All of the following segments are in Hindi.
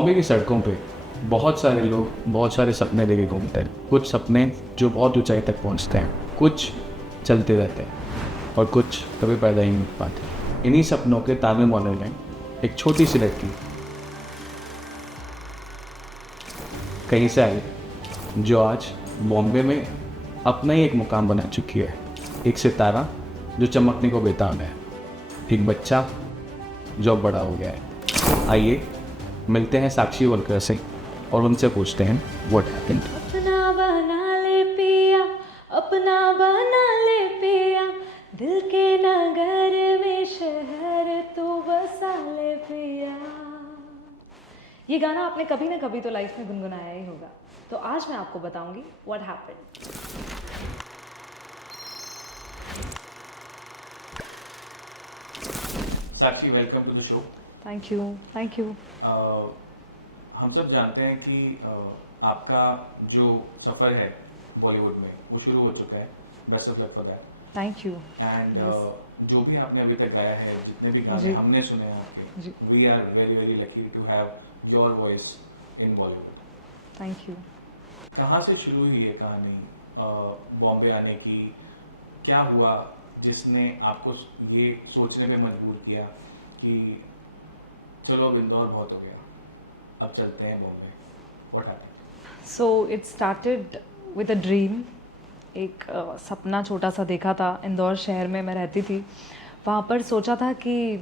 बॉम्बे की सड़कों पे बहुत सारे लोग बहुत सारे सपने लेके घूमते हैं। कुछ सपने जो बहुत ऊंचाई तक पहुंचते हैं, कुछ चलते रहते हैं और कुछ कभी पैदा ही नहीं हो पाते। इन्हीं सपनों के ताने बाने में एक छोटी सी लड़की कहीं से आई, जो आज बॉम्बे में अपना ही एक मुकाम बना चुकी है। एक सितारा जो चमकने को बेताब है, एक बच्चा जो अब बड़ा हो गया है। आइए मिलते हैं साक्षी वलकर से और उनसे पूछते हैं व्हाट हैपेंड। अपना बना ले पिया, अपना बना ले पिया, दिल के नगर में शहर तो बसा ले पिया। ये गाना आपने कभी ना कभी तो लाइफ में गुनगुनाया ही होगा, तो आज मैं आपको बताऊंगी what happened. Sakshi, welcome to the show. Thank you, thank you. हम सब जानते हैं कि आपका जो सफ़र है बॉलीवुड में वो शुरू हो चुका है। Best of luck for that. Thank you. And Yes. जो भी आपने अभी तक गाया है, जितने भी जी। गाने हमने सुने हैं जी। आपके, we are very very lucky to have your voice in Bollywood. Thank you. कहाँ से शुरू हुई ये कहानी बॉम्बे आने की? क्या हुआ जिसने आपको ये सोचने पे मजबूर किया कि चलो अब इंदौर बहुत हो गया, अब चलते हैं Bombay? What happened? So it started with a dream. एक सपना छोटा सा देखा था। इंदौर शहर में मैं रहती थी, वहाँ पर सोचा था कि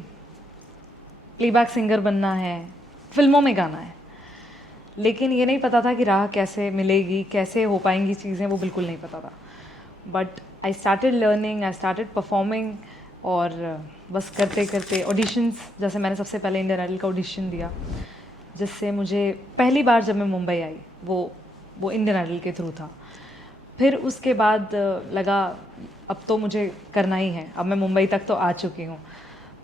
प्लेबैक सिंगर बनना है, फिल्मों में गाना है। लेकिन ये नहीं पता था कि राह कैसे मिलेगी, कैसे हो पाएंगी चीज़ें, वो बिल्कुल नहीं पता था। But I started learning, I started performing, और बस करते करते ऑडिशंस, जैसे मैंने सबसे पहले इंडियन आइडल का ऑडिशन दिया, जिससे मुझे पहली बार जब मैं मुंबई आई वो इंडियन आइडल के थ्रू था। फिर उसके बाद लगा अब तो मुझे करना ही है, अब मैं मुंबई तक तो आ चुकी हूँ।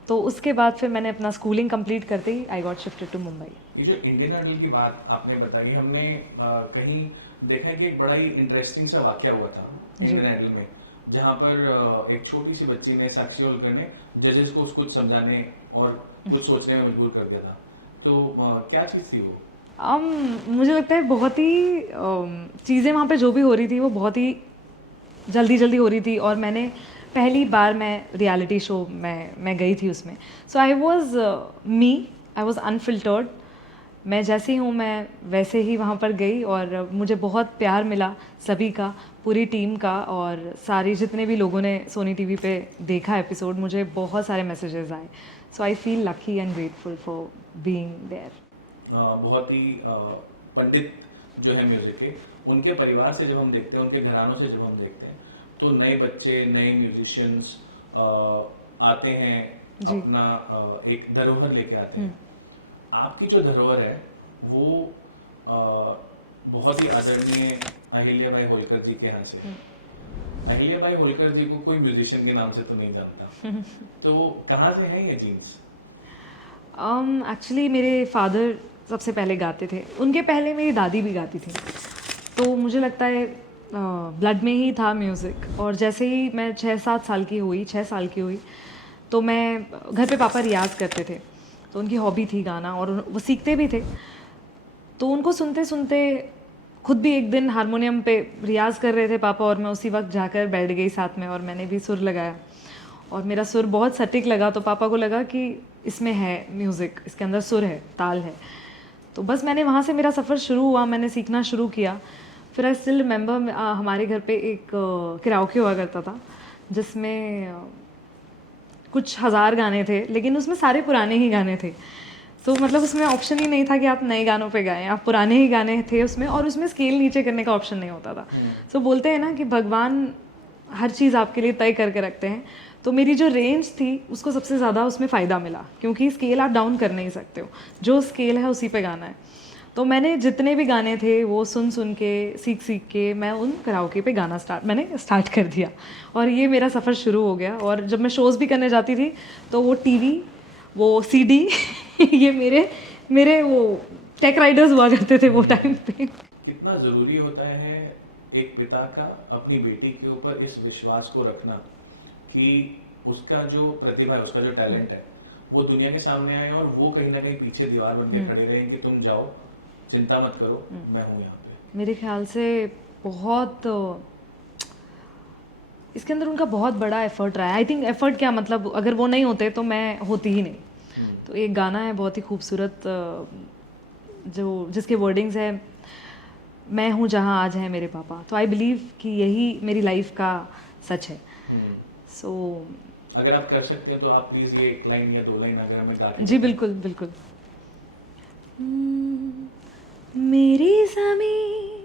तो उसके बाद फिर मैंने अपना स्कूलिंग कंप्लीट करते ही I got shifted to Mumbai. ये जो इंडियन आइडल की बात आपने बताई, हमने कहीं देखा है कि एक बड़ा ही इंटरेस्टिंग सा वाकया हुआ था जी। इंडियन आइडल में, जहाँ पर एक छोटी सी बच्ची ने, साक्षी वलकर ने, जजेस को कुछ समझाने और कुछ सोचने में मजबूर कर दिया था। तो क्या चीज़ थी वो? मुझे लगता है बहुत ही चीज़ें वहाँ पे जो भी हो रही थी वो बहुत ही जल्दी जल्दी हो रही थी, और मैंने पहली बार मैं रियलिटी शो मैं गई थी उसमें। So I was me, I was unfiltered. मैं जैसी हूँ मैं वैसे ही वहाँ पर गई, और मुझे बहुत प्यार मिला सभी का, पूरी टीम का, और सारी जितने भी लोगों ने सोनी टीवी पे देखा एपिसोड, मुझे बहुत सारे मैसेजेस आए। So I feel lucky and grateful for being there. बहुत ही पंडित जो है म्यूजिक के, उनके परिवार से जब हम देखते हैं, उनके घरानों से जब हम देखते हैं, तो नए बच्चे, नए म्यूजिशियंस आते हैं, जी। अपना एक धरोहर लेके आते हैं। आपकी जो धरोहर है वो बहुत ही आदरणीय अहिल्या बाई होलकर जी के यहाँ से। अहिल्या बाई होलकर जी को कोई म्यूजिशियन के नाम से तो नहीं जानता, तो कहाँ से हैं ये जीन्स? एक्चुअली मेरे फादर सबसे पहले गाते थे, उनके पहले मेरी दादी भी गाती थी। तो मुझे लगता है ब्लड में ही था म्यूज़िक। और जैसे ही मैं 6 साल की हुई, तो मैं घर पे पापा रियाज़ करते थे, तो उनकी हॉबी थी गाना, और वो सीखते भी थे। तो उनको सुनते सुनते खुद भी एक दिन हारमोनियम पे रियाज़ कर रहे थे पापा, और मैं उसी वक्त जाकर बैठ गई साथ में, और मैंने भी सुर लगाया, और मेरा सुर बहुत सटीक लगा। तो पापा को लगा कि इसमें है म्यूज़िक, इसके अंदर सुर है, ताल है। तो बस मैंने वहाँ से मेरा सफ़र शुरू हुआ, मैंने सीखना शुरू किया। फिर आई स्टिल रिमेंबर हमारे घर पे एक कराओके हुआ करता था, जिसमें कुछ हज़ार गाने थे, लेकिन उसमें सारे पुराने ही गाने थे। तो मतलब उसमें ऑप्शन ही नहीं था कि आप नए गानों पे गाएं, आप पुराने ही गाने थे उसमें, और उसमें स्केल नीचे करने का ऑप्शन नहीं होता था। सो बोलते हैं ना कि भगवान हर चीज़ आपके लिए तय करके रखते हैं। तो मेरी जो रेंज थी उसको सबसे ज़्यादा उसमें फ़ायदा मिला, क्योंकि स्केल आप डाउन कर नहीं सकते हो, जो स्केल है उसी पे गाना है। तो मैंने जितने भी गाने थे वो सुन सुन के, सीख सीख के, मैं उन कराओके पे गाना मैंने स्टार्ट कर दिया, और ये मेरा सफ़र शुरू हो गया। और जब मैं शोज़ भी करने जाती थी, तो वो टीवी, वो सीडी ये मेरे वो टेक राइडर्स हुआ करते थे वो टाइम पे। कितना ज़रूरी होता है एक पिता का अपनी बेटी के ऊपर इस विश्वास को रखना कि उसका जो प्रतिभा है, उसका जो टैलेंट है, वो दुनिया के सामने आए और वो कहीं ना कहीं पीछे दीवार बन के खड़े रहे कि तुम जाओ, चिंता मत करो, मैं हूँ यहाँ पे। मेरे ख्याल से बहुत इसके अंदर उनका बहुत बड़ा एफर्ट रहा है। आई थिंक एफर्ट क्या, मतलब अगर वो नहीं होते तो मैं होती ही नहीं। तो एक गाना है बहुत ही खूबसूरत जो जिसके वर्डिंग्स है, मैं हूँ जहाँ आज है मेरे पापा। तो आई बिलीव कि यही मेरी लाइफ का सच है। सो अगर आप कर सकते हैं तो आप प्लीज ये एक लाइन या दो लाइन अगर हमें गा के जी बिल्कुल बिल्कुल। मेरी ज़मीं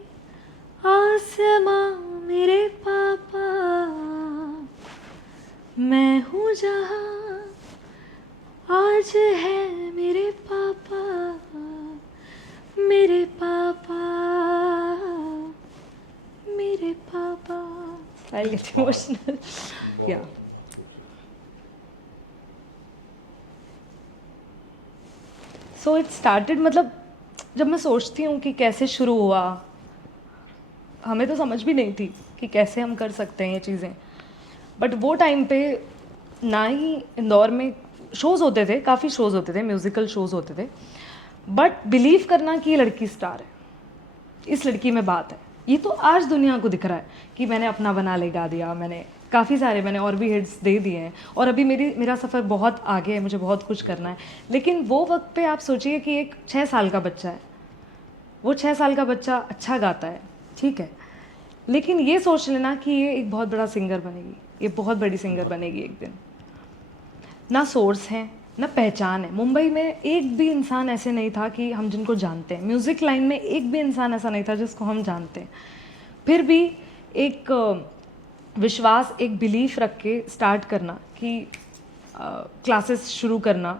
आसमां मेरे पापा, मैं हूँ जहाँ आज है मेरे पापा, मेरे पापा, मेरे पापा। I'll get emotional. Yeah. So it started, मतलब जब मैं सोचती हूँ कि कैसे शुरू हुआ, हमें तो समझ भी नहीं थी कि कैसे हम कर सकते हैं ये चीज़ें। बट वो टाइम पे ना ही इंदौर में शोज़ होते थे, काफ़ी शोज़ होते थे, म्यूज़िकल शोज़ होते थे, बट बिलीव करना कि ये लड़की स्टार है, इस लड़की में बात है, ये तो आज दुनिया को दिख रहा है कि मैंने अपना बना ले गा दिया, मैंने काफ़ी सारे, मैंने और भी हिट्स दे दिए हैं, और अभी मेरा सफ़र बहुत आगे है, मुझे बहुत कुछ करना है। लेकिन वो वक्त पे आप सोचिए कि एक 6 साल का बच्चा है, वो 6 साल का बच्चा अच्छा गाता है, ठीक है, लेकिन ये सोच लेना कि ये एक बहुत बड़ा सिंगर बनेगी, ये बहुत बड़ी सिंगर बनेगी एक दिन। ना सोर्स है ना पहचान है। मुंबई में एक भी इंसान ऐसे नहीं था कि हम जिनको जानते हैं, म्यूज़िक लाइन में एक भी इंसान ऐसा नहीं था जिसको हम जानते हैं। फिर भी एक विश्वास, एक बिलीफ रख के स्टार्ट करना कि क्लासेस शुरू करना,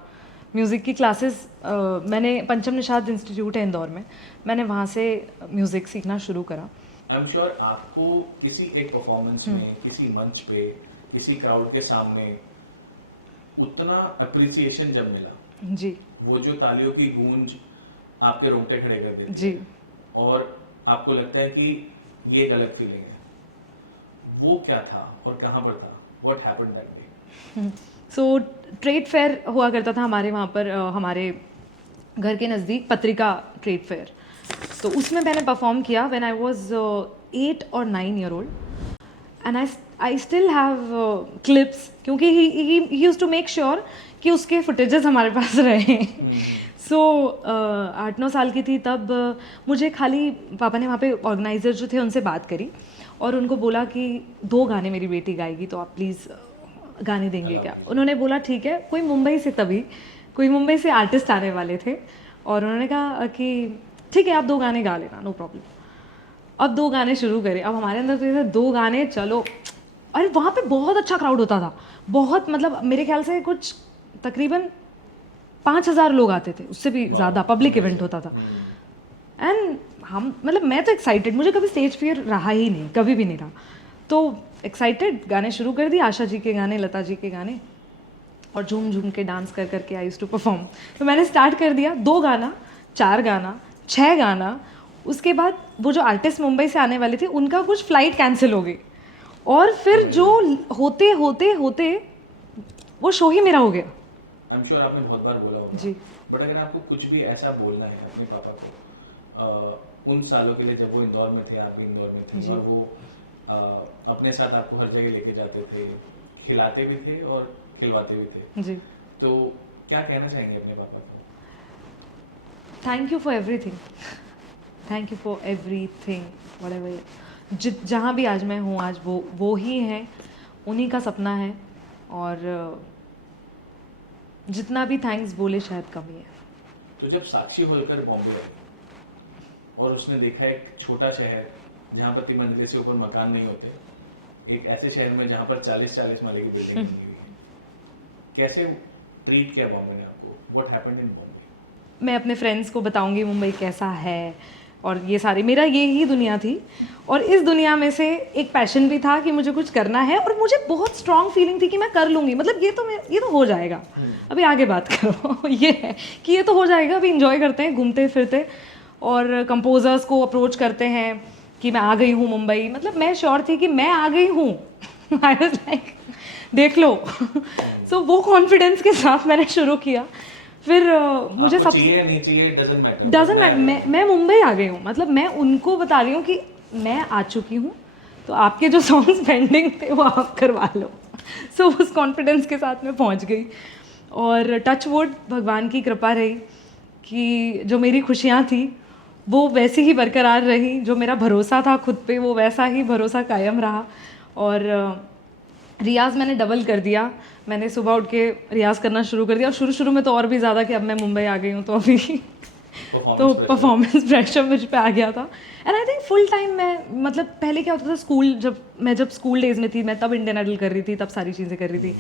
म्यूज़िक की क्लासेस, मैंने पंचम निषाद इंस्टीट्यूट है इंदौर में, मैंने वहाँ से म्यूज़िक सीखना शुरू करा। आई एम श्योर आपको किसी एक परफॉर्मेंस में, किसी मंच पे, किसी क्राउड के सामने उतना अप्रिसिएशन जब मिला, जी वो जो तालियों की गूंज आपके रोंगटे खड़े कर देती जी, है, और आपको लगता है कि ये एक अलग फीलिंग है, वो क्या था और कहाँ पर था? What happened that day? So trade fair हुआ करता था हमारे वहाँ पर, हमारे घर के नज़दीक पत्रिका ट्रेड फेयर, तो उसमें मैंने परफॉर्म किया व्हेन आई वाज 8 और 9 year old, and I still have clips, क्योंकि he used to make sure कि उसके फुटेजेस हमारे पास रहे। सो 8-9 साल की थी तब, मुझे खाली पापा ने वहाँ पे ऑर्गेनाइजर जो थे उनसे बात करी और उनको बोला कि 2 गाने मेरी बेटी गाएगी, तो आप प्लीज़ गाने देंगे क्या? उन्होंने बोला ठीक है। कोई मुंबई से आर्टिस्ट आने वाले थे और उन्होंने कहा कि ठीक है आप 2 गाने गा लेना, नो प्रॉब्लम। अब 2 गाने शुरू करे, अब हमारे अंदर तो ये 2 गाने चलो, अरे वहाँ पे बहुत अच्छा क्राउड होता था, बहुत, मतलब मेरे ख्याल से कुछ तकरीबन 5,000 लोग आते थे, उससे भी ज़्यादा पब्लिक इवेंट होता था। एंड हम, मतलब मैं तो एक्साइटेड, मुझे कभी स्टेज फियर रहा ही नहीं, कभी भी नहीं रहा, तो एक्साइटेड गाने शुरू कर दिए, आशा जी के गाने, लता जी के गाने, और झूम झूम के डांस कर करके आई यूज्ड टू परफॉर्म। तो मैंने स्टार्ट कर दिया 2 गाना, 4 गाना, 6 गाना। उसके बाद वो जो आर्टिस्ट मुंबई से आने वाले थे उनका कुछ फ्लाइट कैंसिल हो गई, और फिर जो होते होते होते वो शो ही मेरा हो गया। आई एम श्योर आपने बहुत बार बोला होगा जी। बट अगर आपको कुछ भी ऐसा बोलना है अपने पापा को, उन सालों के लिए जब वो इंदौर में थे, आप भी इंदौर में थे, और वो अपने साथ आपको हर जगह लेके जाते थे, खिलाते भी थे और खिलवाते भी थे, जी, तो क्या कहना चाहेंगे अपने पापा को? Thank you for everything, thank you for everything, whatever, जहाँ भी आज मैं हूँ, आज वो ही हैं, उन्हीं का सपना है, और जितना भी थैंक्स बोले शायद कम ही है। तो जब साक्षी होलकर बॉम्बे आई और उसने देखा एक छोटा शहर जहाँ पर 3 मंजिले से ऊपर मकान नहीं होते, एक ऐसे शहर में जहाँ पर 40-40 माले की बिल्डिंग बनी हुई है, कैसे ट्रीट किया बॉम्बे ने आपको? What happened in Bombay? मैं अपने फ्रेंड्स को बताऊंगी मुंबई कैसा है, और ये सारी, मेरा ये ही दुनिया थी, और इस दुनिया में से एक पैशन भी था कि मुझे कुछ करना है, और मुझे बहुत स्ट्रांग फीलिंग थी कि मैं कर लूँगी, मतलब ये तो हो जाएगा, अभी आगे बात करो। ये है कि ये तो हो जाएगा, अभी इंजॉय करते हैं घूमते फिरते, और कंपोजर्स को अप्रोच करते हैं कि मैं आ गई हूँ मुंबई, मतलब मैं श्योर थी कि मैं आ गई हूँ। आई वाज लाइक देख लो। सो वो कॉन्फिडेंस के साथ मैंने शुरू किया। फिर मुझे आपको सब चाहिए नहीं चाहिए डजंट मैटर, डजेंट मैटर, मैं मुंबई आ गई हूँ, मतलब मैं उनको बता रही हूँ कि मैं आ चुकी हूँ, तो आपके जो सॉन्ग्स पेंडिंग थे वो आप करवा लो। सो उस कॉन्फिडेंस के साथ मैं पहुँच गई। और टच वुड, भगवान की कृपा रही कि जो मेरी खुशियाँ थी वो वैसी ही बरकरार रही, जो मेरा भरोसा था खुद पे वो वैसा ही भरोसा कायम रहा। और रियाज़ मैंने डबल कर दिया। मैंने सुबह उठ के रियाज़ करना शुरू कर दिया, और शुरू शुरू में तो और भी ज़्यादा कि अब मैं मुंबई आ गई हूँ तो अभी तो परफॉर्मेंस प्रेशर मुझ पे आ गया था। And I think full time मैं, मतलब पहले क्या होता था, स्कूल जब स्कूल डेज में थी मैं, तब इंडियन आइडल कर रही थी, तब सारी चीज़ें कर रही थी,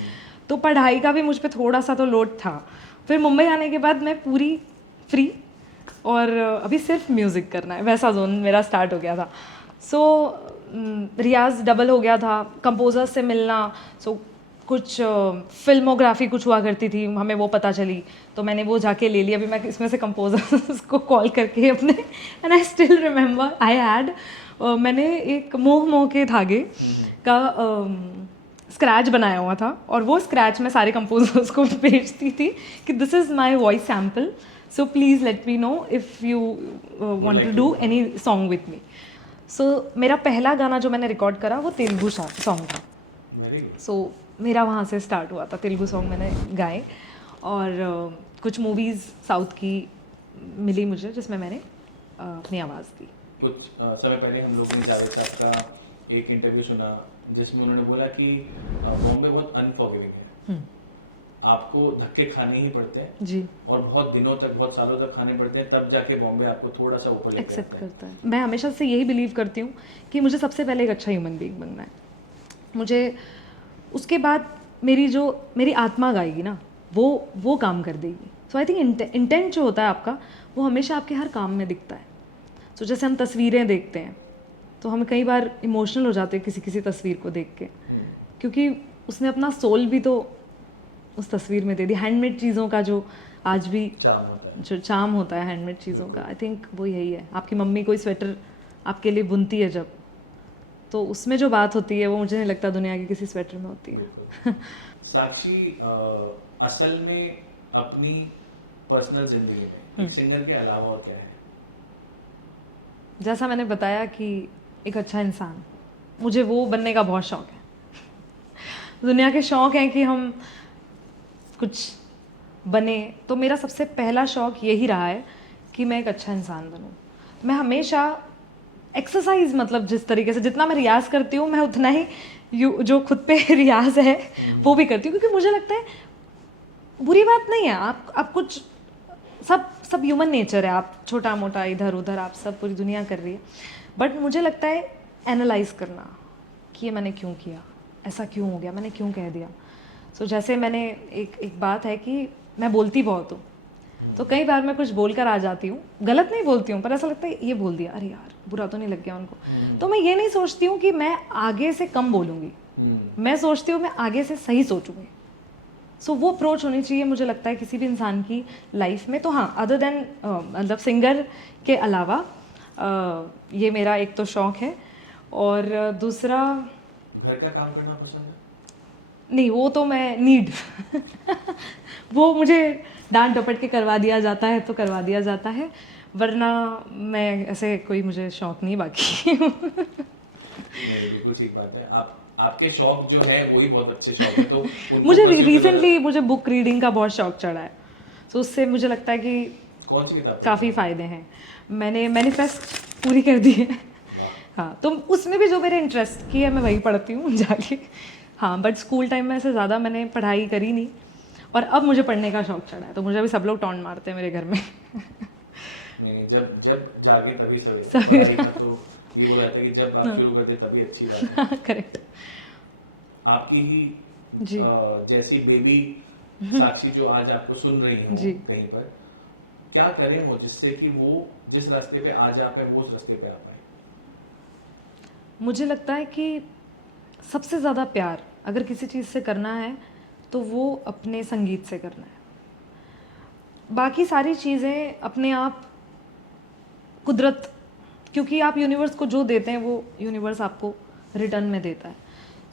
तो पढ़ाई का भी मुझ पे थोड़ा सा तो लोड था। फिर मुंबई आने के बाद मैं पूरी फ्री, और अभी सिर्फ म्यूज़िक करना है, वैसा जोन मेरा स्टार्ट हो गया था। सो रियाज़ डबल हो गया था, कंपोजर्स से मिलना। सो कुछ फिल्मोग्राफी कुछ हुआ करती थी, हमें वो पता चली, तो मैंने वो जाके ले लिया। अभी मैं इसमें से कंपोजर्स को कॉल करके अपने, and I still remember I had, मैंने एक मोह मोह के धागे का स्क्रैच बनाया हुआ था, और वो स्क्रैच मैं सारे कंपोजर्स को भेजती थी कि this is my voice sample, so please let me know if you want to do any song with me. So मेरा पहला गाना जो मैंने रिकॉर्ड करा वो तेलुगु सॉन्ग था। सो मेरा वहाँ से स्टार्ट हुआ था, तेलुगु सॉन्ग मैंने गाए। और कुछ मूवीज़ साउथ की मिली मुझे जिसमें मैंने अपनी आवाज़ दी। कुछ समय पहले हम लोगों ने जावेद साहब का एक इंटरव्यू सुना जिसमें उन्होंने बोला कि बॉम्बे बहुत अनफॉरगिविंग है, आपको धक्के खाने ही पड़ते हैं जी, और बहुत दिनों तक, बहुत सालों तक खाने पड़ते हैं, तब जाके बॉम्बे आपको थोड़ा सा ऊपर लेके एक्सेप्ट आता है। करता है। मैं हमेशा से यही बिलीव करती हूँ कि मुझे सबसे पहले एक अच्छा ह्यूमन बीइंग बनना है। मुझे उसके बाद मेरी आत्मा गाएगी ना, वो काम कर देगी। सो आई थिंक इंटेंट जो होता है आपका, वो हमेशा आपके हर काम में दिखता है। सो जैसे हम तस्वीरें देखते हैं तो हम कई बार इमोशनल हो जाते हैं किसी किसी तस्वीर को देख के, क्योंकि उसने अपना सोल भी तो उस तस्वीर में दे दी। हैंडमेड चीज़ों का जो आज भी चार्म होता है। जो चार्म होता है हैंडमेड चीज़ों का, आई थिंक वो यही है। आपकी मम्मी कोई स्वेटर आपके लिए बुनती है जब, तो उसमें जो बात होती है वो मुझे नहीं लगता दुनिया के किसी स्वेटर में होती है। साक्षी असल में अपनी पर्सनल जिंदगी में एक सिंगर के अलावा और क्या है? जैसा मैंने बताया कि एक अच्छा इंसान, मुझे वो बनने का बहुत शौक है। दुनिया के शौक हैं कि हम कुछ बने, तो मेरा सबसे पहला शौक यही रहा है कि मैं एक अच्छा इंसान बनूं। मैं हमेशा एक्सरसाइज, मतलब जिस तरीके से जितना मैं रियाज़ करती हूँ, मैं उतना ही जो खुद पे रियाज़ है वो भी करती हूँ, क्योंकि मुझे लगता है बुरी बात नहीं है। आप कुछ सब ह्यूमन नेचर है, आप छोटा मोटा इधर उधर आप सब, पूरी दुनिया कर रही है, बट मुझे लगता है एनालाइज करना कि ये मैंने क्यों किया, ऐसा क्यों हो गया, मैंने क्यों कह दिया। सो जैसे मैंने एक बात है कि मैं बोलती बहुत हूँ, तो कई बार मैं कुछ बोल कर आ जाती हूँ, गलत नहीं बोलती हूँ पर ऐसा लगता है ये बोल दिया, अरे यार बुरा तो नहीं लग गया उनको। तो मैं ये नहीं सोचती हूँ कि मैं आगे से कम बोलूँगी, मैं सोचती हूँ मैं आगे से सही सोचूंगी। सो वो अप्रोच होनी चाहिए मुझे लगता है किसी भी इंसान की लाइफ में। तो हाँ, अदर देन मतलब सिंगर के अलावा ये मेरा एक तो शौक है, और दूसरा घर का काम करना पसंद है? नहीं, वो तो मैं नीड वो मुझे डांट डपट के करवा दिया जाता है तो करवा दिया जाता है, वरना मैं ऐसे कोई मुझे शौक नहीं बाकी। नहीं, बिल्कुल ठीक बात है। आपके शौक जो है वो ही बहुत अच्छे शौक हैं, तो उनको मुझे pursue रिसेंटली मुझे बुक रीडिंग का बहुत शौक चढ़ा है, तो उससे मुझे लगता है कि कौन सी किताब? काफ़ी फ़ायदे हैं। मैंने मैनिफेस्ट पूरी कर दी है। हाँ, तो उसमें भी जो मेरे इंटरेस्ट की है मैं वही पढ़ती हूँ जाके। हाँ, बट स्कूल टाइम में ऐसे ज़्यादा मैंने पढ़ाई करी नहीं, और अब मुझे पढ़ने का शौक चढ़ा है, तो मुझे अभी सब लोग टॉन्ट मारते हैं मेरे घर में। नहीं, जब जागे तभी सवेरे। पढ़ाई का तो ये बोला जाता है कि जब आप शुरू कर दे तभी अच्छी बात है। करेक्ट। आपकी ही जी। जैसी बेबी साक्षी जो आज आपको सुन रही है जी। कहीं पर, क्या करें वो जिससे कि वो जिस रास्ते पे आज आप हैं वो उस रास्ते पे आ पाए? मुझे लगता है कि सबसे ज़्यादा प्यार अगर किसी चीज़ से करना है तो वो अपने संगीत से करना है। बाकी सारी चीज़ें अपने आप कुदरत, क्योंकि आप यूनिवर्स को जो देते हैं वो यूनिवर्स आपको रिटर्न में देता है।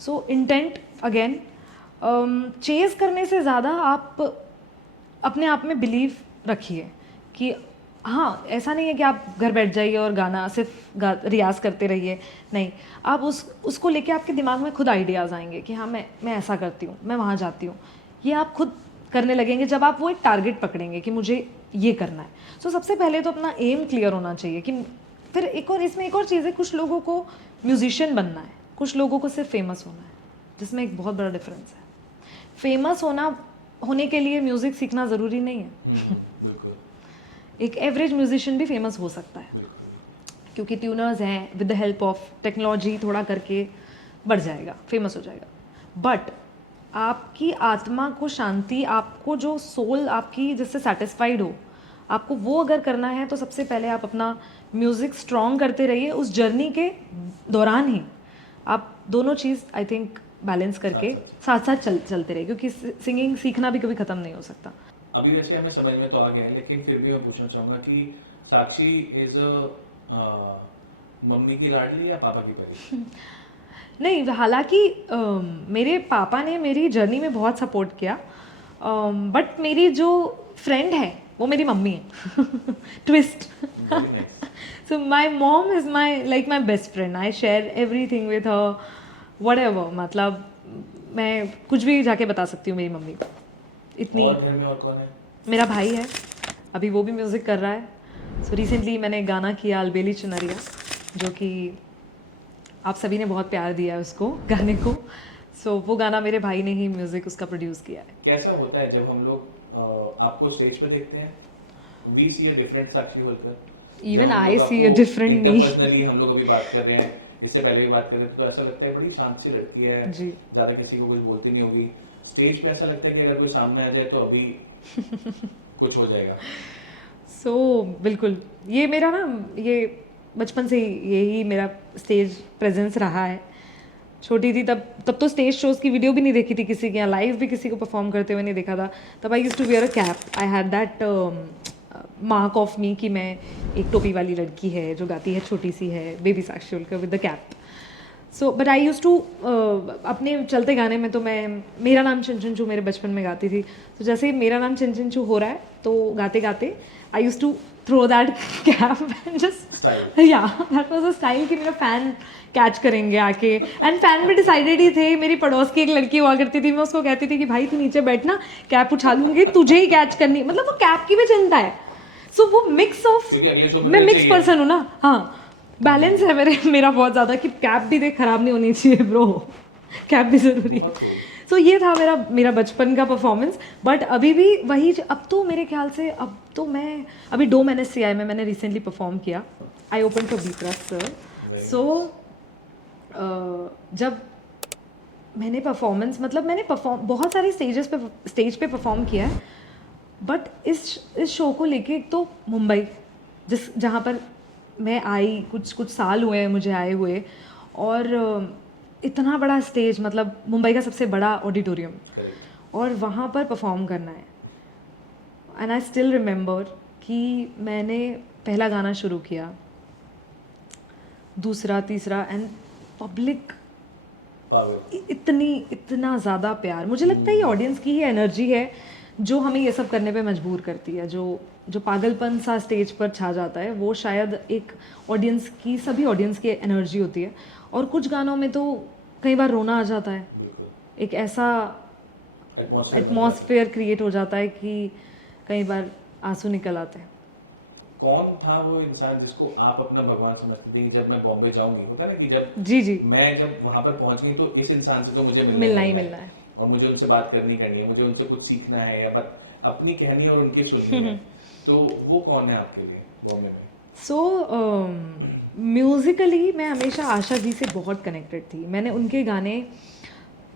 सो इंटेंट अगेन, चेज़ करने से ज़्यादा आप अपने आप में बिलीव रखिए कि हाँ, ऐसा नहीं है कि आप घर बैठ जाइए और गाना सिर्फ रियाज़ करते रहिए, नहीं, आप उसको लेके आपके दिमाग में खुद आइडियाज़ आएंगे कि हाँ मैं ऐसा करती हूँ, मैं वहाँ जाती हूँ, ये आप खुद करने लगेंगे जब आप वो एक टारगेट पकड़ेंगे कि मुझे ये करना है। सो सबसे पहले तो अपना एम क्लियर होना चाहिए कि फिर इसमें एक और चीज़ है, कुछ लोगों को म्यूजिशियन बनना है, कुछ लोगों को सिर्फ फेमस होना है, जिसमें एक बहुत बड़ा डिफरेंस है। फेमस होने के लिए म्यूज़िक सीखना ज़रूरी नहीं है। बिल्कुल। एक एवरेज म्यूजिशियन भी फेमस हो सकता है, क्योंकि ट्यूनर्स हैं, with the help of technology थोड़ा करके बढ़ जाएगा, फेमस हो जाएगा। बट आपकी आत्मा को शांति, आपको जो सोल आपकी जिससे सेटिस्फाइड हो, आपको वो अगर करना है तो सबसे पहले आप अपना म्यूज़िक स्ट्रॉन्ग करते रहिए। उस जर्नी के दौरान ही आप दोनों चीज़ आई थिंक बैलेंस करके साथ साथ चलते रहिए, क्योंकि सिंगिंग सीखना भी कभी ख़त्म नहीं हो सकता। अभी वैसे हमें समझ में तो आ गया है, लेकिन फिर भी मैं पूछना चाहूँगा कि साक्षी इज मम्मी की लाडली या पापा की परी? नहीं, हालांकि मेरे पापा ने मेरी जर्नी में बहुत सपोर्ट किया, बट मेरी जो फ्रेंड है वो मेरी मम्मी है। Twist. So my mom is my best friend. I share everything with her, whatever, मतलब मैं कुछ भी जाके बता सकती हूँ मेरी मम्मी को, इतनी। और घर में और कौन है? मेरा भाई है, अभी वो भी म्यूज़िक कर रहा है। सो रिसेंटली मैंने एक गाना किया अलबेली चुनरिया, जो कि आप सभी ने बहुत प्यार दिया है उसको, गाने को। सो वो गाना मेरे भाई ने ही म्यूज़िक उसका प्रोड्यूस किया है। कैसा होता है जब हम लोग आपको स्टेज पे देखते हैं? We see a different Sakshi Holkar. Even I see a different me. Personally हम लोग अभी बात कर रहे हैं, इससे पहले भी बात कर रहे थे, तो ऐसा लगता है बड़ी शांत सी लड़की है, जी। ज़्यादा किसी को कुछ बोलती नहीं होगी। स्टेज पे ऐसा लगता है कि अगर कोई सामने आ जाए तो अभी कुछ हो जाएगा। सो बिल्कुल, ये मेरा ना, ये बचपन से ही यही मेरा स्टेज प्रेजेंस रहा है। छोटी थी तब तो स्टेज शोज़ की वीडियो भी नहीं देखी थी किसी के यहाँ, लाइव भी किसी को परफॉर्म करते हुए नहीं देखा था। तब I used to wear a cap, I had that mark of me कि मैं एक टोपी वाली लड़की है जो गाती है, छोटी सी है, baby Sakshi Holkar with the cap. So but I use to अपने चलते गाने में तो मैं मेरा नाम चिंचनचू मेरे बचपन में गाती थी। तो जैसे ही मेरा नाम चिंचनचू हो रहा है तो गाते गाते I use to throw that cap and just, yeah that was a style कि मेरा फैन कैच करेंगे आके। एंड फैन भी डिसाइडेड ही थे। मेरी पड़ोस की एक लड़की हुआ करती थी, मैं उसको कहती थी कि भाई तू नीचे बैठना, कैप उछा लूंगी, तुझे ही कैच करनी, मतलब वो कैप की भी चिंता है। सो वो मिक्स ऑफ, मैं मिक्स पर्सन हूँ ना, हाँ, बैलेंस है मेरा बहुत ज़्यादा कि कैप भी देख खराब नहीं होनी चाहिए ब्रो, कैप भी ज़रूरी है। सो ये था मेरा बचपन का परफॉर्मेंस। बट अभी भी वही, अब तो मेरे ख्याल से अब तो मैं अभी डोम NSCI में मैंने रिसेंटली परफॉर्म किया, आई ओपन फॉर बीपराज सर। सो जब मैंने परफॉर्मेंस, मतलब मैंने बहुत सारे स्टेज पे परफॉर्म किया है, बट इस शो को लेके, एक तो मुंबई जहाँ पर मैं आई, कुछ साल हुए हैं मुझे आए हुए, और इतना बड़ा स्टेज, मतलब मुंबई का सबसे बड़ा ऑडिटोरियम, और वहाँ पर परफॉर्म करना है। एंड आई स्टिल रिमेंबर कि मैंने पहला गाना शुरू किया, दूसरा, तीसरा, एंड पब्लिक इतना ज़्यादा प्यार। मुझे लगता है ये ऑडियंस की ही एनर्जी है जो हमें ये सब करने पे मजबूर करती है। जो पागलपन सा स्टेज पर छा जाता है, वो शायद एक ऑडियंस की, सभी ऑडियंस की एनर्जी होती है। और कुछ गानों में तो कई बार रोना आ जाता है, एक ऐसा एटमॉस्फेयर क्रिएट हो जाता है कि कई बार आंसू निकल आते हैं। कौन था वो इंसान जिसको आप अपना भगवान समझती थी कि जब मैं बॉम्बे जाऊंगी, होता है ना कि जब जी मैं जब वहां पर पहुंच गई तो इस इंसान से तो मुझे मिलना ही है, और मुझे उनसे बात करनी है, मुझे उनसे कुछ सीखना है या अपनी कहनी और उनकी सुननी है, तो वो कौन है आपके लिए बॉम्बे में? सो म्यूज़िकली मैं हमेशा आशा जी से बहुत कनेक्टेड थी। मैंने उनके गाने,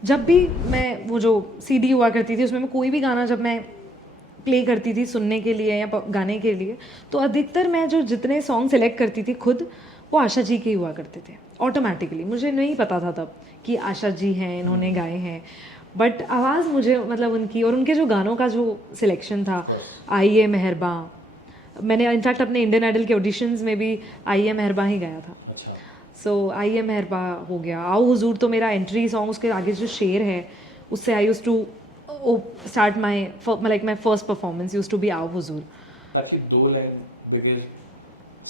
जब भी मैं, वो जो CD हुआ करती थी उसमें मैं कोई भी गाना जब मैं प्ले करती थी सुनने के लिए या गाने के लिए, तो अधिकतर मैं जितने सॉन्ग सेलेक्ट करती थी खुद, वो आशा जी के ही हुआ करते थे ऑटोमेटिकली। मुझे नहीं पता था तब कि आशा जी हैं, इन्होंने गाए हैं, बट आवाज़ मुझे, मतलब उनकी और उनके जो गानों का जो सिलेक्शन था, आइए मेहरबान, मैंने इनफैक्ट अपने इंडियन आइडल के ऑडिशंस में भी आइए मेहरबान ही गाया था। सो आई ए मेहरबा हो गया, आओ हुजूर तो मेरा एंट्री सॉन्ग, उसके आगे जो शेर है उससे I use to start my my first performance use to be आओ हुजूर। ताकि 2 लाइन, बिकॉज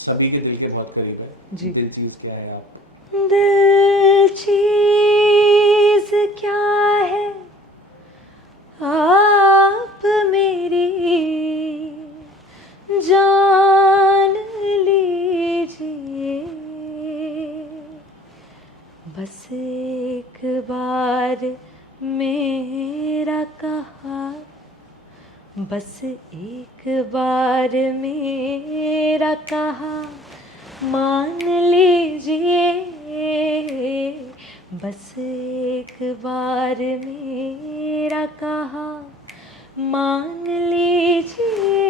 सभी के दिल के बहुत करीब है। जी। दिल चीज क्या है आप? दिल चीज क्या है आप मेरी जान लीजिए, बस एक बार मेरा कहा, बस एक बार मेरा कहा मान लीजिए, बस एक बार मेरा कहा मान लीजिए।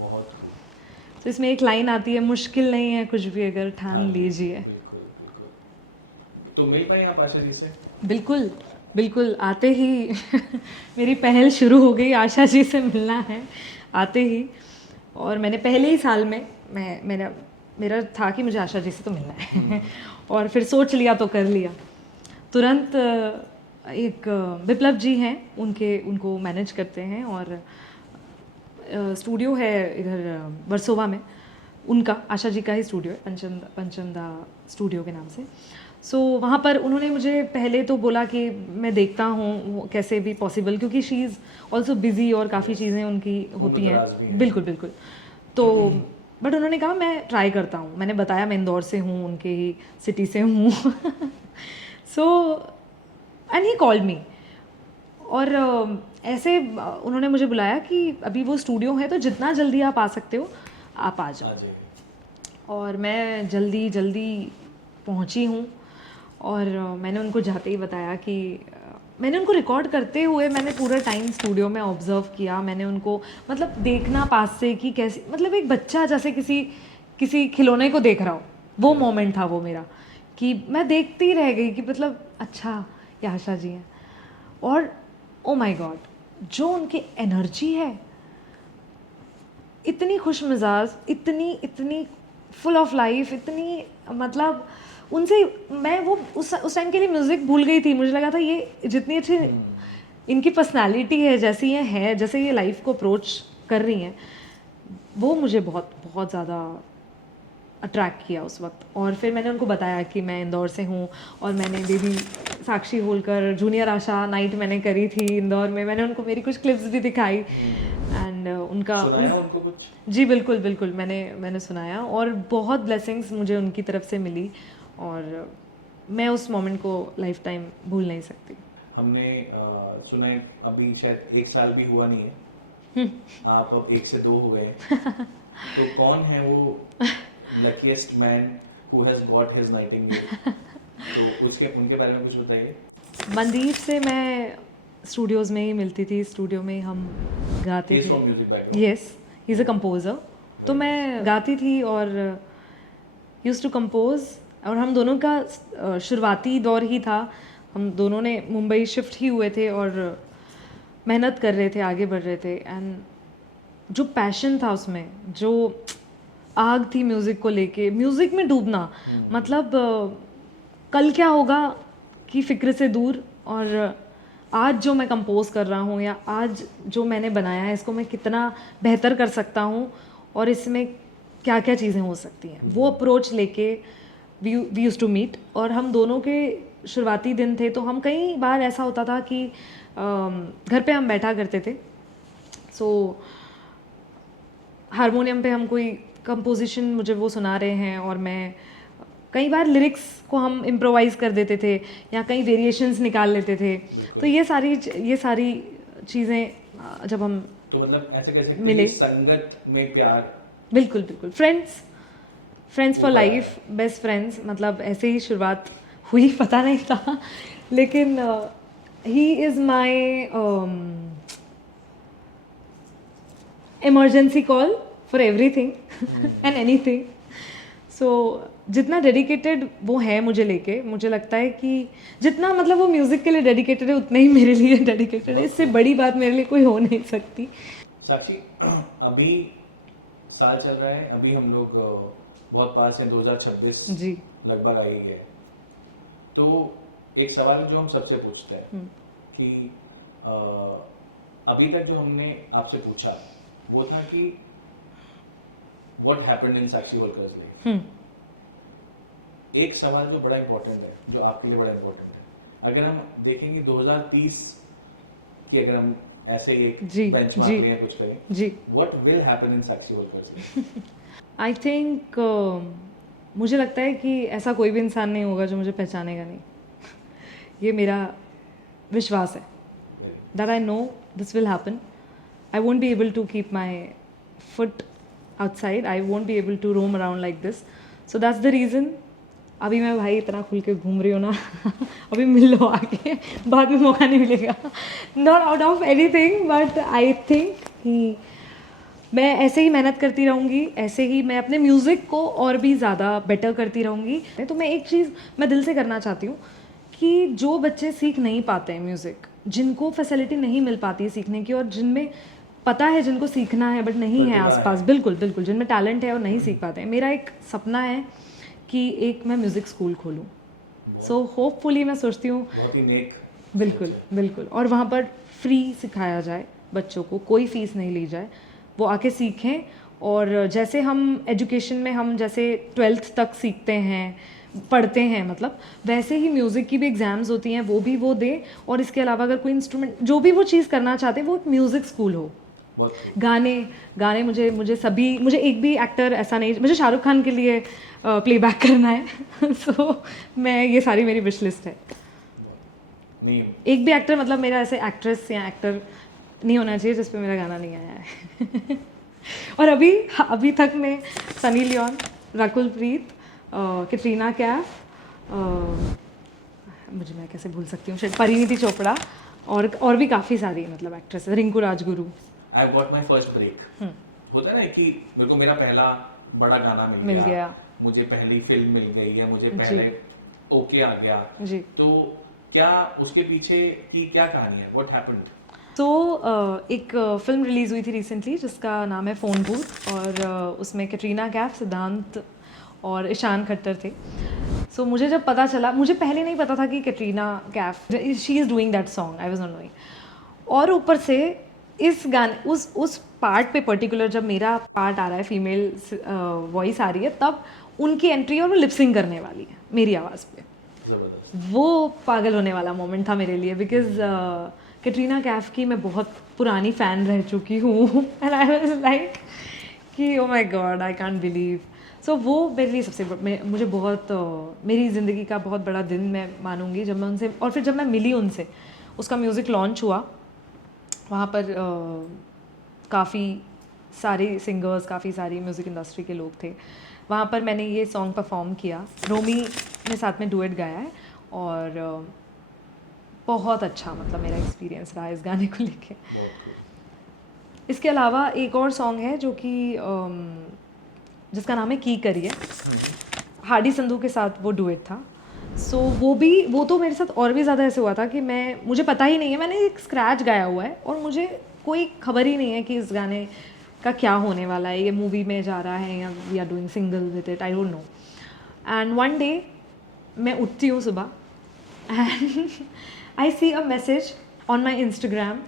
बहुत खूब। तो इसमें एक लाइन आती है, मुश्किल नहीं है कुछ भी अगर ठान लीजिए। बिल्कुल बिल्कुल। तो मिल पाए आप आशा जी से? बिल्कुल बिल्कुल, आते ही मेरी पहल शुरू हो गई, आशा जी से मिलना है आते ही। और मैंने पहले ही साल में मेरा था कि मुझे आशा जी से तो मिलना है और फिर सोच लिया तो कर लिया तुरंत। एक विप्लव जी हैं, उनको मैनेज करते हैं और स्टूडियो है इधर वर्सोवा में, उनका आशा जी का ही स्टूडियो है, पंचमदा स्टूडियो के नाम से। सो वहाँ पर उन्होंने मुझे पहले तो बोला कि मैं देखता हूँ कैसे भी पॉसिबल, क्योंकि शी इज़ ऑल्सो बिज़ी और काफ़ी चीज़ें उनकी होती हैं। बिल्कुल बिल्कुल। तो बट उन्होंने कहा मैं ट्राई करता हूँ, मैंने बताया मैं इंदौर से हूँ, उनके ही सिटी से हूँ so and he called me और ऐसे उन्होंने मुझे बुलाया कि अभी वो स्टूडियो है तो जितना जल्दी आप आ सकते हो आप आ जाओ। और मैं जल्दी पहुंची हूँ और मैंने उनको जाते ही बताया कि मैंने उनको रिकॉर्ड करते हुए मैंने पूरा टाइम स्टूडियो में ऑब्जर्व किया, मैंने उनको मतलब देखना पास से कि कैसे, मतलब एक बच्चा जैसे किसी खिलौने को देख रहा हो, वो मोमेंट था वो मेरा, कि मैं देखती रह गई कि मतलब अच्छा ये आशा जी हैं। और ओ माय गॉड, जो उनकी एनर्जी है, इतनी खुश मिजाज, इतनी फुल ऑफ लाइफ, इतनी मतलब उनसे मैं वो उस टाइम के लिए म्यूज़िक भूल गई थी। मुझे लगा था ये जितनी अच्छी इनकी पर्सनालिटी है, जैसी ये है, जैसे ये लाइफ को अप्रोच कर रही हैं, वो मुझे बहुत बहुत ज़्यादा अट्रैक्ट किया उस वक्त। और फिर मैंने उनको बताया कि मैं इंदौर से हूँ और मैंने बेबी साक्षी होलकर जूनियर आशा नाइट मैंने करी थी इंदौर में, मैंने उनको मेरी कुछ क्लिप्स भी दिखाई एंड सुनाया उनको कुछ? जी बिल्कुल मैंने सुनाया और बहुत ब्लेसिंग्स मुझे उनकी तरफ से मिली और मैं उस मोमेंट को लाइफ टाइम भूल नहीं सकती। हमने सुना है अभी शायद 1 साल भी हुआ नहीं है, आप अब 1 से 2 हो गए हैं। तो कौन है वो luckiest man who has got his nightingale? तो उनके बारे में कुछ बताइए। मनदीप से मैं स्टूडियोज़ में ही मिलती थी, स्टूडियो में हम गाते He is थे। from music background. Yes, he is a composer. तो मैं गाती थी और यूज़ टू कंपोज, और हम दोनों का शुरुआती दौर ही था, हम दोनों ने मुंबई शिफ्ट ही हुए थे और मेहनत कर रहे थे, आगे बढ़ रहे थे। एंड जो पैशन था उसमें, जो आग थी म्यूज़िक को लेके, म्यूज़िक में डूबना, मतलब कल क्या होगा की फ़िक्र से दूर, और आज जो मैं कंपोज कर रहा हूँ या आज जो मैंने बनाया है इसको मैं कितना बेहतर कर सकता हूँ और इसमें क्या क्या चीज़ें हो सकती हैं, वो अप्रोच लेके वी यूज़ टू मीट। और हम दोनों के शुरुआती दिन थे तो हम कई बार ऐसा होता था कि घर पे हम बैठा करते थे, सो हारमोनियम पे हम कोई कंपोजिशन मुझे वो सुना रहे हैं और मैं कई बार लिरिक्स को हम इम्प्रोवाइज़ कर देते थे या कई वेरिएशंस निकाल लेते थे। तो ये सारी चीज़ें जब हम तो मतलब ऐसे कैसे मिले, संगत में प्यार। बिल्कुल friends for life, best friends, मतलब ऐसे ही शुरुआत हुई, पता नहीं था, लेकिन he is my emergency call for everything and anything. So जितना डेडिकेटेड वो है मुझे लेके, मुझे लगता है कि जितना मतलब वो म्यूज़िक के लिए डेडिकेटेड है उतना ही मेरे लिए डेडिकेटेड है, इससे बड़ी बात मेरे लिए कोई हो नहीं सकती। साक्षी, अभी साल चल रहा है, अभी हम लोग बहुत पास है, 2026 जी। लगभग आ ही गया है। तो एक सवाल जो हम सबसे पूछते हैं कि अ, अभी तक जो हमने आपसे पूछा वो था कि what happened in Sakshi Holkar's life. एक सवाल जो बड़ा इंपॉर्टेंट है, जो आपके लिए बड़ा इंपॉर्टेंट है, अगर हम देखेंगे 2030 की, अगर हम ऐसे ही एक जी, बेंचमार्क जी, लें, कुछ करें, जी। What will happen in Sakshi Holkar's life? I think मुझे लगता है कि ऐसा कोई भी इंसान नहीं होगा जो मुझे पहचानेगा नहीं। ये मेरा विश्वास है that I know this will happen. I won't be able to keep my foot outside. I won't be able to roam around like this. So that's the reason. अभी मैं भाई इतना खुल के घूम रही हूँ ना अभी मिल लो आके, बाद में मौका नहीं मिलेगा। Not out of anything, but I think कि मैं ऐसे ही मेहनत करती रहूँगी, ऐसे ही मैं अपने म्यूज़िक को और भी ज़्यादा बेटर करती रहूँगी। तो मैं एक चीज़ मैं दिल से करना चाहती हूँ कि जो बच्चे सीख नहीं पाते हैं म्यूज़िक, जिनको फैसिलिटी नहीं मिल पाती है सीखने की, और जिनमें पता है जिनको सीखना है बट नहीं है आसपास, बिल्कुल बिल्कुल, जिनमें टैलेंट है और नहीं सीख पाते हैं, मेरा एक सपना है कि एक मैं म्यूज़िक स्कूल खोलूँ। सो होपफुली मैं सोचती हूँ, बहुत ही नेक। बिल्कुल बिल्कुल, और वहाँ पर फ्री सिखाया जाए बच्चों को, कोई फीस नहीं ली जाए, वो आके सीखें। और जैसे हम एजुकेशन में हम जैसे 12th तक सीखते हैं, पढ़ते हैं, मतलब वैसे ही म्यूज़िक की भी एग्ज़ाम्स होती हैं, वो भी वो दें। और इसके अलावा अगर कोई इंस्ट्रूमेंट, जो भी वो चीज़ करना चाहते हैं, वो एक म्यूज़िक स्कूल हो। गाने गाने मुझे सभी, मुझे एक भी एक्टर ऐसा नहीं, मुझे शाहरुख खान के लिए प्लेबैक करना है सो मैं, ये सारी मेरी विश लिस्ट है। नहीं, एक भी एक्टर, मतलब मेरा ऐसे एक्ट्रेस या एक्टर नहीं होना चाहिए जिस पे मेरा गाना नहीं आया है और अभी तक मैं सनी लियोन, रकुल प्रीत, कैटरीना कैफ, मैं कैसे भूल सकती हूँ, शायद परिणीति चोपड़ा, और भी काफ़ी सारी मतलब actress, Rinku Rajguru. I got my first break. होता है ना कि मेरे को मेरा पहला बड़ा गाना मिल गया, मुझे पहली फिल्म मिल गई, या मुझे पहले ओके आ गया जी। तो क्या उसके पीछे की क्या कहानी है, व्हाट हैपेंड? तो एक फिल्म रिलीज़ हुई थी रिसेंटली जिसका नाम है फ़ोन बूथ, और उसमें कैटरीना कैफ, सिद्धांत और ईशान खट्टर थे। सो मुझे जब पता चला, मुझे पहले नहीं पता था कि Katrina Kaif she is doing that song, I was not knowing. और ऊपर से इस गाने, उस पार्ट पे पर्टिकुलर, जब मेरा पार्ट आ रहा है, फीमेल वॉइस आ रही है, तब उनकी एंट्री और वो लिपसिंग करने वाली है मेरी आवाज़ पे। वो पागल होने वाला मोमेंट था मेरे लिए, बिकॉज कैटरीना कैफ की मैं बहुत पुरानी फ़ैन रह चुकी हूँ एंड आई वाज लाइक कि oh my God, I can't believe. So वो मेरे लिए सबसे मुझे बहुत मेरी ज़िंदगी का बहुत बड़ा दिन मैं मानूंगी जब मैं उनसे, और फिर जब मैं मिली उनसे, उसका म्यूज़िक लॉन्च हुआ, वहाँ पर काफ़ी सारे सिंगर्स, काफ़ी सारी म्यूज़िक इंडस्ट्री के लोग थे वहाँ पर। मैंने ये सॉन्ग परफॉर्म किया, रोमी ने साथ में डुएट गाया है, और बहुत अच्छा मतलब मेरा एक्सपीरियंस रहा इस गाने को लेके। इसके अलावा एक और सॉन्ग है जो कि जिसका नाम है की करिए, हार्डी संधू के साथ वो डुएट था। सो वो तो मेरे साथ और भी ज़्यादा ऐसे हुआ था कि मुझे पता ही नहीं है, मैंने एक स्क्रैच गाया हुआ है और मुझे कोई खबर ही नहीं है कि इस गाने का क्या होने वाला है, ये मूवी में जा रहा है या we are doing single with it, I don't know. And one day मैं उठती हूँ सुबह and I see a message on my Instagram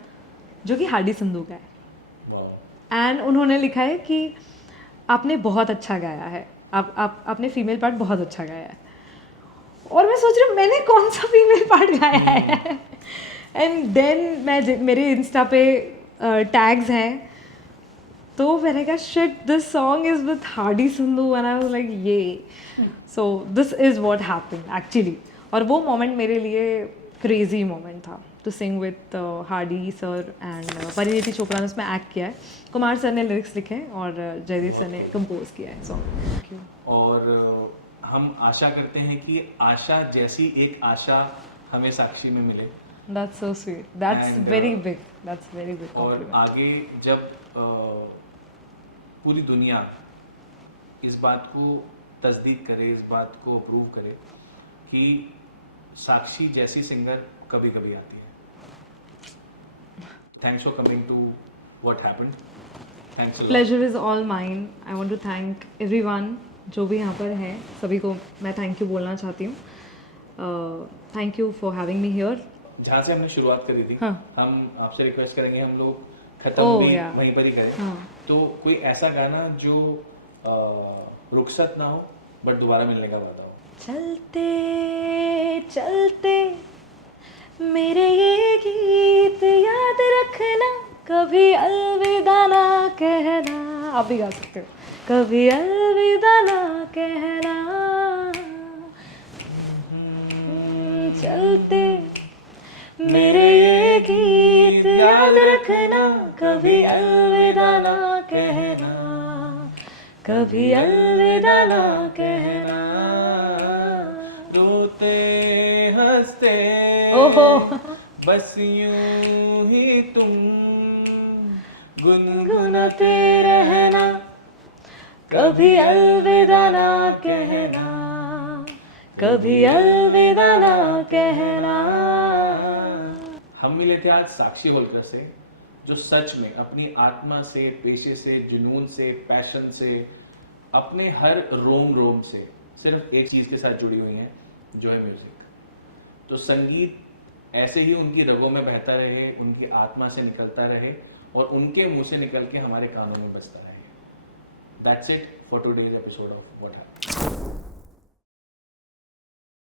जो कि हार्डी संधू का है, एंड उन्होंने लिखा है कि आपने बहुत अच्छा गाया है, आपने फीमेल पार्ट बहुत अच्छा गाया है। और मैं सोच रही हूँ मैंने कौन सा फीमेल पार्ट गाया है एंड देन मेरे इंस्टा पे टैग्स हैं, तो मैंने कहा shit, this song is with Hardy Sandhu, and I was like ये, so this is what happened actually. और वो मोमेंट मेरे लिए क्रेजी मोमेंट था, to sing with Hardy sir and Parineeti Chopra ने उसमें एक्ट किया है, कुमार सर ने लिरिक्स लिखे हैं और जयदेव सर ने कंपोज किया है सॉन्ग। और हम आशा करते हैं कि आशा जैसी एक आशा हमें साक्षी में मिले। That's so sweet. That's And, very big. That's very big और compliment. आगे जब पूरी दुनिया इस बात को तस्दीक करे, इस बात को अप्रूव करे कि साक्षी जैसी सिंगर कभी कभी आती है। Thanks for coming to what happened. Thanks a lot. Pleasure is all mine. I want to thank everyone जो भी यहाँ पर हैं सभी को मैं थैंक यू बोलना चाहती हूँ. Thank you for having me here. जहाँ से हमने शुरुआत करी थी, हाँ. हम आपसे रिक्वेस्ट करेंगे हम लोग खत्म Oh, भी yeah. वहीं पर ही करें. हाँ. तो कोई ऐसा गाना जो रुखसत ना हो बट दोबारा मिलने का वादा हो. चलते चलते मेरे ये गीत याद रखना, कभी अलविदा ना कहना. आप भी गा सकते हो. कभी अलविदा ना कहना. चलते मेरे ये गीत याद रखना, कभी अलविदा ना कहना, कभी अलविदा ना कहना. रोते हंसते ओहो. बस यूं ही तुम गुनगुनाते रहना, कभी अलविदा ना कहना, कभी अलविदा ना कहना. हम मिले थे आज साक्षी होलकर से, जो सच में अपनी आत्मा से, पेशे से, जुनून से, पैशन से, अपने हर रोम रोम से सिर्फ एक चीज के साथ जुड़ी हुई हैं, जो है म्यूजिक. तो संगीत ऐसे ही उनकी रगों में बहता रहे, उनकी आत्मा से निकलता रहे और उनके मुंह से निकल के हमारे कानों में बजता रहे. That's it for today's episode of What Happened.